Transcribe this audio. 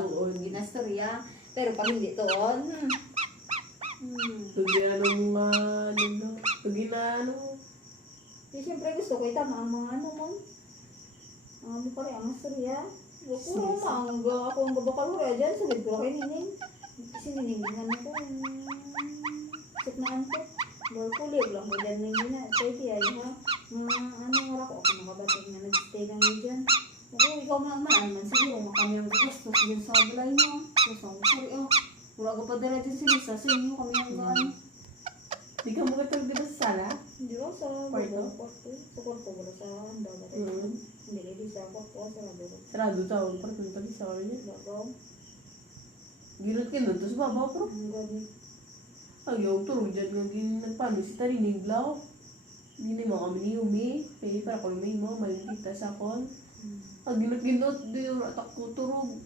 Tuon. ginastorya. Pero pag hindi tuon, Pag anong ano, pag inaano, di siyempre gusto ko itama ang mga ano mo. Ang mo pare, ang storya. Puro mangga ako ang babakalura dyan. Sabi ko kay Nining. Kasi niningingan ako. Suknaan ko. Barkulig lang ko dyan na yun na. Pwede ay ha. Ano nga ako. Ako nakabating na nag-stay lang yun dyan. Ako, ikaw man man. Siguro kami ang gastos dyan sa balay mo. Tapos ako, sorry oh. Wala ko pa dala dyan si Lisa. Sa inyo kami ang gaan. di ka mo katulog diba sa sala? Hindi ba sa Kwarto? kwarto? Sa kwarto wala sa handa. Hindi di sa kwarto. Sa handa. Sarado tao, parang tunta di sa kanya. Babaw. Ginot ka nun, tapos babaw pro. Ang ganit. Ayaw, tulog dyan nga nagpano si Tarinig Lao. Hindi mo kami ni Yumi. Pwede para ko may mo, maling kita sa kon. Ang ginot-ginot, di ratak ko turog.